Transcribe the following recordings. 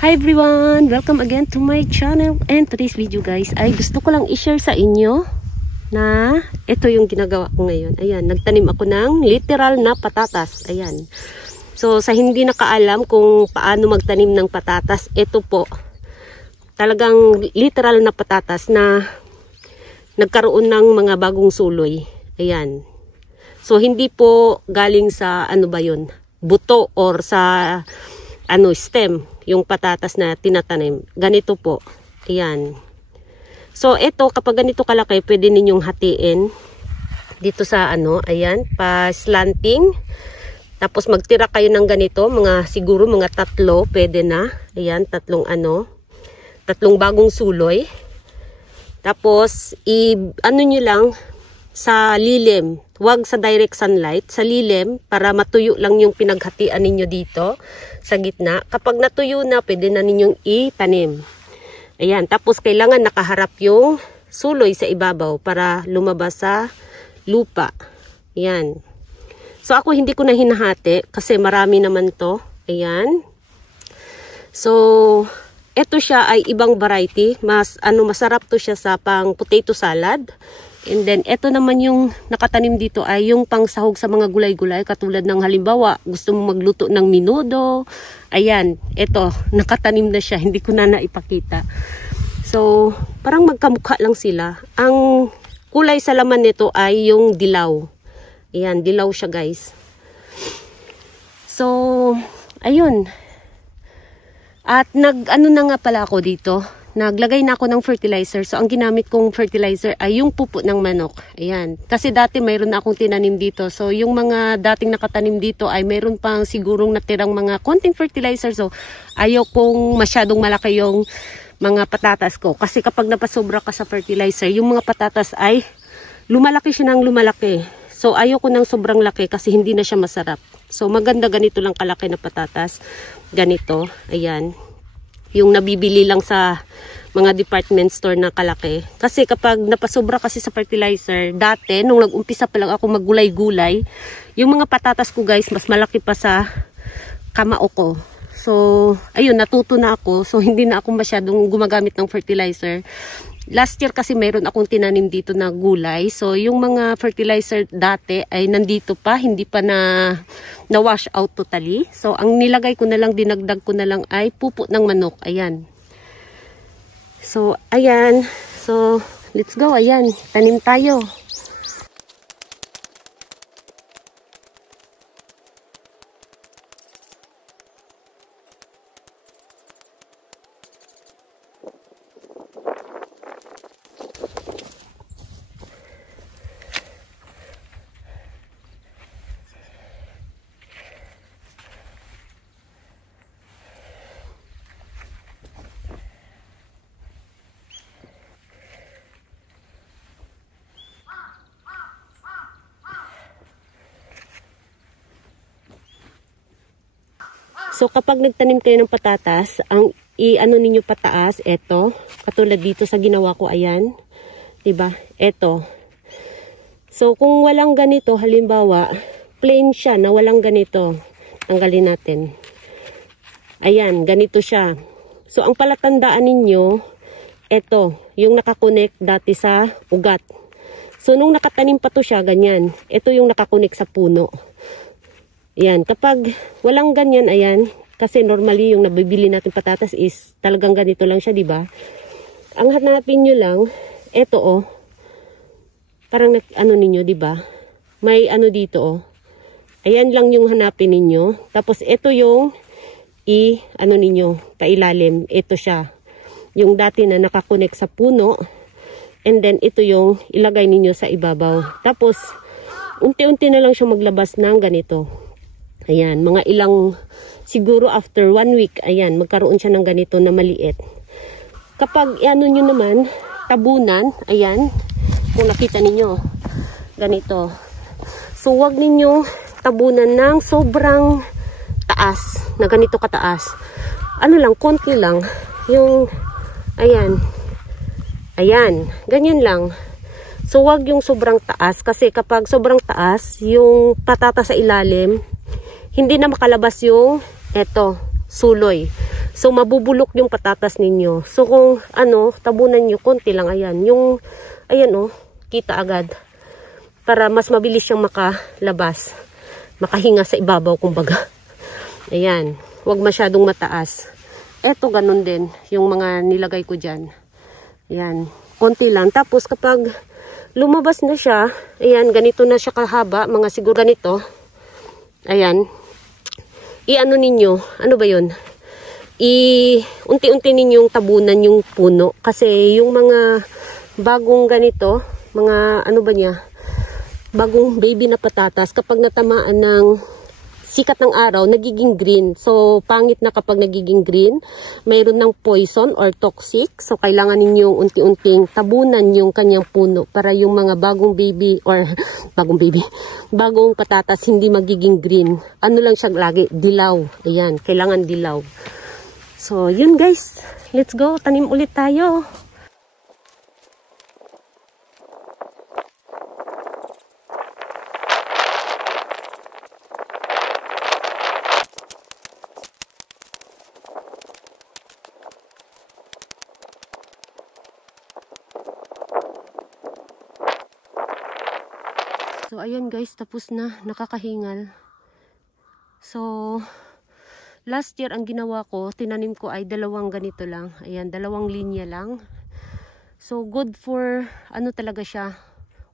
Hi everyone! Welcome again to my channel. And today's video guys ay gusto ko lang i-share sa inyo na ito yung ginagawa ko ngayon. Ayan, nagtanim ako ng literal na patatas. Ayan. So sa hindi nakaalam kung paano magtanim ng patatas, ito po talagang literal na patatas na nagkaroon ng mga bagong suloy. Ayan. So hindi po galing sa ano ba yun? Buto or sa stem. Yung patatas na tinatanim. Ganito po. Ayan. So, ito, kapag ganito kalaki, pwede ninyong hatiin dito sa ayan, pa-slanting. Tapos, magtira kayo ng ganito, siguro mga tatlo, pwede na. Ayan, tatlong bagong suloy. Tapos, nyo lang sa lilim. Huwag sa direct sunlight, sa lilim, para matuyo lang yung pinaghatian ninyo dito sa gitna. Kapag natuyo na, pwede na ninyong itanim. Ayan, tapos kailangan nakaharap yung suloy sa ibabaw para lumabas sa lupa. Ayan. So ako hindi ko na hinahati kasi marami naman to. Ayan. So, ito siya ay ibang variety. Masarap to siya sa pang potato salad. And then, ito naman yung nakatanim dito ay yung pangsahog sa mga gulay-gulay. Katulad ng halimbawa, gusto mo magluto ng menudo. Ayan, ito, nakatanim na siya. Hindi ko na naipakita. So, parang magkamukha lang sila. Ang kulay sa laman nito ay yung dilaw. Ayan, dilaw siya guys. So, ayun. At na nga pala ako dito. Naglagay na ako ng fertilizer. So, ang ginamit kong fertilizer ay yung pupo ng manok. Ayan. Kasi dati mayroon na akong tinanim dito. So, yung mga dating nakatanim dito ay mayroon pang sigurong natirang mga konting fertilizer. So, ayaw kong masyadong malaki yung mga patatas ko. Kasi kapag napasobra ka sa fertilizer, yung mga patatas ay lumalaki siya ng lumalaki. So, ayaw ko ng sobrang laki kasi hindi na siya masarap. So, maganda ganito lang kalaki na patatas. Ganito. Ayan. Yung nabibili lang sa mga department store na kalaki. Kasi kapag napasobra kasi sa fertilizer, dati, nung nag-umpisa pa lang ako maggulay-gulay, yung mga patatas ko guys, mas malaki pa sa kamao ko. So, ayun, natuto na ako. So, hindi na ako masyadong gumagamit ng fertilizer. Last year kasi mayroon akong tinanim dito na gulay. So, yung mga fertilizer dati ay nandito pa, hindi pa na wash out totally. So, ang nilagay ko na lang, dinagdag ko na lang ay pupo ng manok. Ayan. So, ayan. So, let's go. Ayan. Tanim tayo. So, kapag nagtanim kayo ng patatas, ang ninyo pataas, eto. Katulad dito sa ginawa ko, ayan. Diba? Eto. So, kung walang ganito, halimbawa, plain siya na walang ganito. Tanggalin natin. Ayan, ganito siya. So, ang palatandaan ninyo, eto, yung nakakonek dati sa ugat. So, nung nakatanim pa to siya, ganyan. Ito yung nakakonek sa puno. Ayan, kapag walang ganyan, ayan, kasi normally yung nabibili natin patatas is talagang ganito lang siya, diba? Ang hanapin nyo lang, eto parang ninyo, diba? May dito ayan lang yung hanapin ninyo. Tapos eto yung ninyo, pailalim, ito siya. Yung dati na nakakonek sa puno, and then ito yung ilagay ninyo sa ibabaw. Tapos, unti-unti na lang siya maglabas ng ganito. Ayan, mga ilang, siguro after 1 week, ayan, magkaroon siya ng ganito na maliit. Kapag nyo naman, tabunan, ayan, kung nakita ninyo, ganito. So, wag ninyo tabunan ng sobrang taas, na ganito kataas. Lang, konti lang, yung, ayan, ganyan lang. So, wag yung sobrang taas, kasi kapag sobrang taas, yung patata sa ilalim, hindi na makalabas yung suloy. So, mabubulok yung patatas ninyo. So, kung tabunan nyo, konti lang, ayan. Yung, ayan kita agad. Para mas mabilis siyang makalabas. Makahinga sa ibabaw, kumbaga. Ayan. Huwag masyadong mataas. Eto, ganun din. Yung mga nilagay ko dyan. Ayan. Konti lang. Tapos, kapag lumabas na siya, ayan, ganito na siya kahaba. Mga siguro ganito. Ayan. I-ano ninyo. Ano ba yun? Unti-unti ninyong tabunan yung puno. Kasi yung mga bagong ganito, mga ano ba niya, bagong baby na patatas, kapag natamaan ng sikat ng araw, nagiging green. So, pangit na kapag nagiging green. Mayroon ng poison or toxic. So, kailangan ninyong unti-unting tabunan yung kanyang puno para yung mga bagong baby or bagong patatas hindi magiging green. Ano lang siya lagi? Dilaw. Ayan, kailangan dilaw. So, yun guys. Let's go. Tanim ulit tayo. So, ayan guys, tapos na, nakakahingal. So, last year, ang ginawa ko, tinanim ko ay dalawang ganito lang. Ayan, dalawang linya lang. So, good for, talaga siya,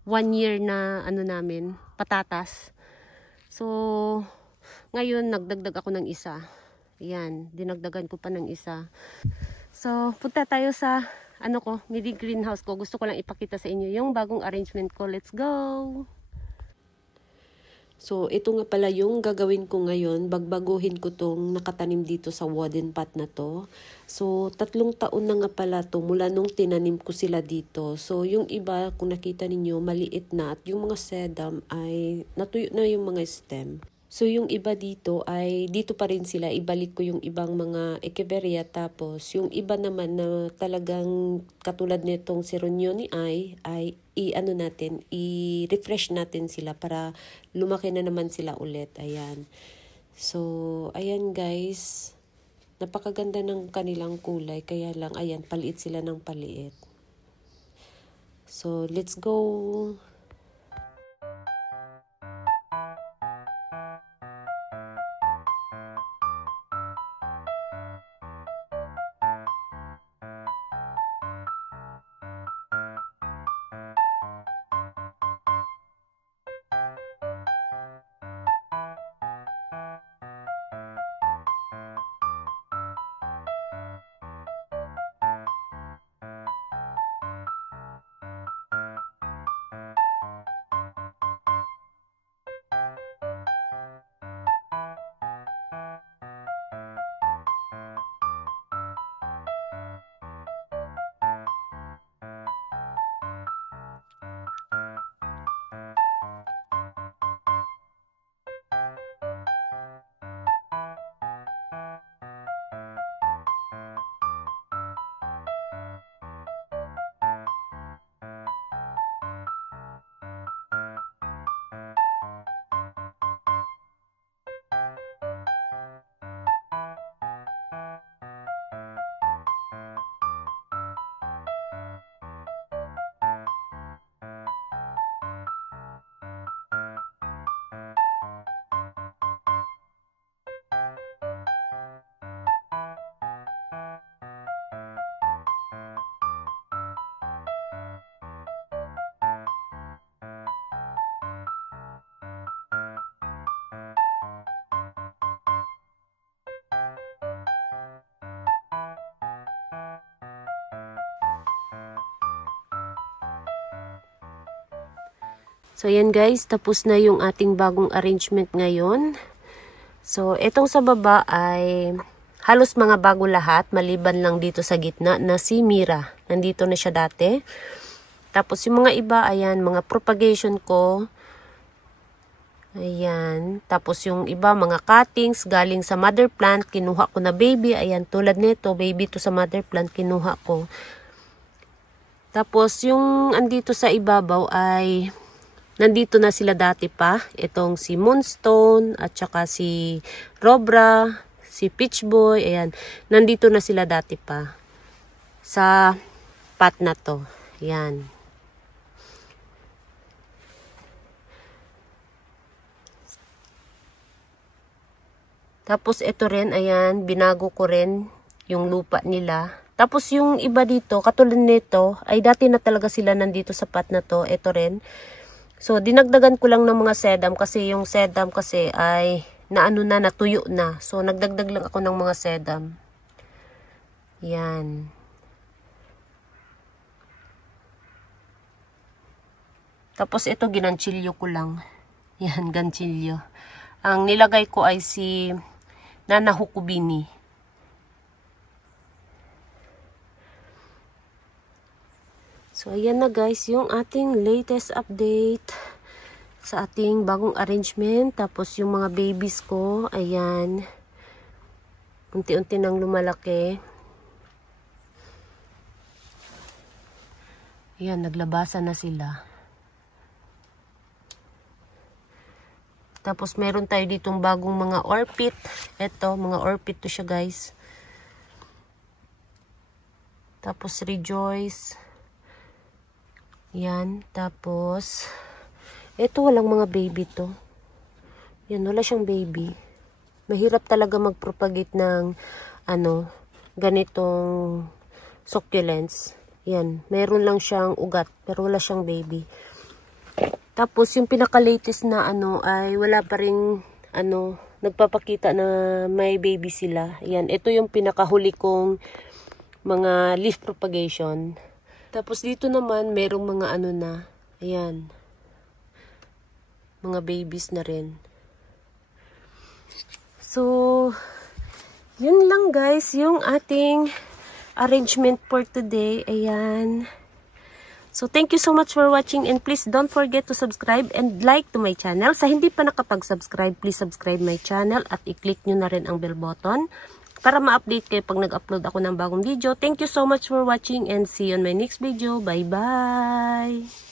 1 year na, namin, patatas. So, ngayon, nagdagdag ako ng isa. Ayan, dinagdagan ko pa ng isa. So, punta tayo sa, mini greenhouse ko. Gusto ko lang ipakita sa inyo yung bagong arrangement ko. Let's go! So, ito nga pala yung gagawin ko ngayon. Bagbaguhin ko tong nakatanim dito sa wooden pot na to. So, 3 taon na nga pala to mula nung tinanim ko sila dito. So, yung iba, kung nakita ninyo, maliit na. At yung mga sedum ay natuyo na yung mga stem. So, yung iba dito ay dito pa rin sila. Ibalik ko yung ibang mga echeveria. Tapos, yung iba naman na talagang katulad nitong Seronioni ay i-refresh natin sila para lumaki na naman sila ulit. Ayan. So, ayan guys. Napakaganda ng kanilang kulay. Kaya lang, ayan, paliit sila ng paliit. So, let's go! So, ayan guys, tapos na yung ating bagong arrangement ngayon. So, itong sa baba ay halos mga bago lahat, maliban lang dito sa gitna na si Mira. Nandito na siya dati. Tapos yung mga iba, ayan, mga propagation ko. Ayan. Tapos yung iba, mga cuttings galing sa mother plant, kinuha ko na baby. Ayan, tulad nito, baby to sa mother plant, kinuha ko. Tapos yung andito sa ibabaw ay nandito na sila dati pa. Itong si Moonstone at saka si Robra, si Peach Boy, ayan. Nandito na sila dati pa sa pot na to. Ayan. Tapos ito rin, ayan, binago ko rin yung lupa nila. Tapos yung iba dito, katulad nito, ay dati na talaga sila nandito sa pot na to. Ito rin. So, dinagdagan ko lang ng mga sedam kasi yung sedam kasi ay naano na, natuyo na. So, nagdagdag lang ako ng mga sedam. Yan. Tapos ito, ginanchilyo ko lang. Yan, ganchilyo. Ang nilagay ko ay si Nana Hukubini. So, ayan na guys, yung ating latest update sa ating bagong arrangement. Tapos, yung mga babies ko, ayan, unti-unti nang lumalaki. Ayan, naglabasan na sila. Tapos, meron tayo ditong bagong mga orpit. Ito, mga orpit to siya, guys. Tapos, Rejoice. Yan. Tapos, ito, walang mga baby to. Yan, wala siyang baby. Mahirap talaga mag-propagate ng, ganitong succulents. Yan. Meron lang siyang ugat, pero wala siyang baby. Tapos, yung pinaka-latest na ay wala pa rin, nagpapakita na may baby sila. Ayan, ito yung pinakahuli kong mga leaf propagation. Tapos, dito naman, merong mga na, ayan, mga babies na rin. So, yun lang guys, yung ating arrangement for today. Ayan. So, thank you so much for watching and please don't forget to subscribe and like to my channel. Sa hindi pa nakapag-subscribe, please subscribe my channel at i-click nyo na rin ang bell button para ma-update kayo pag nag-upload ako ng bagong video. Thank you so much for watching and see you on my next video. Bye-bye!